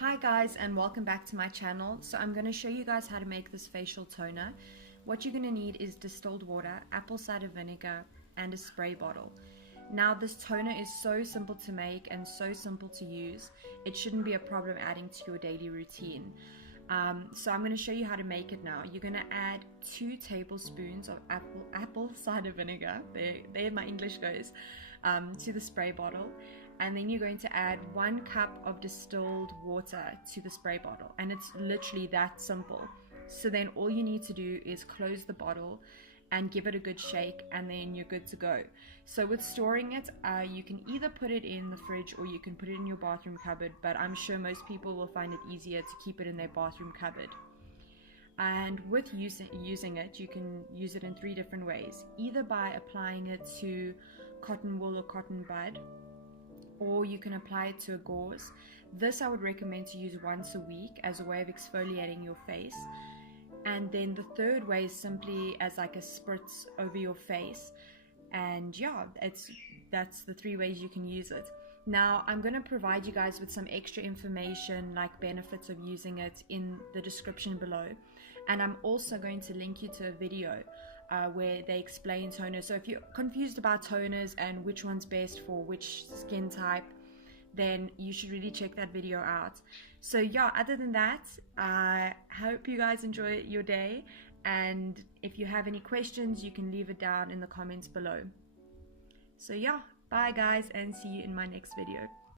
Hi guys, and welcome back to my channel. So I'm going to show you guys how to make this facial toner. What you're going to need is distilled water, apple cider vinegar, and a spray bottle. Now this toner is so simple to make and so simple to use, it shouldn't be a problem adding to your daily routine. So I'm going to show you how to make it now. You're going to add 2 tablespoons of apple cider vinegar, there my English goes, to the spray bottle. And then you're going to add 1 cup of distilled water to the spray bottle. And it's literally that simple. So then all you need to do is close the bottle and give it a good shake, and then you're good to go. So with storing it, you can either put it in the fridge or you can put it in your bathroom cupboard, but I'm sure most people will find it easier to keep it in their bathroom cupboard. And with using it, you can use it in 3 different ways. Either by applying it to cotton wool or cotton bud, or you can apply it to a gauze. This I would recommend to use once a week as a way of exfoliating your face. And then the third way is simply as like a spritz over your face. And yeah, that's the 3 ways you can use it. Now I'm going to provide you guys with some extra information like benefits of using it in the description below. And I'm also going to link you to a video where they explain toners. So if you're confused about toners and which one's best for which skin type, then you should really check that video out. So yeah, other than that, I hope you guys enjoy your day, and if you have any questions you can leave it down in the comments below. So yeah, bye guys, and see you in my next video.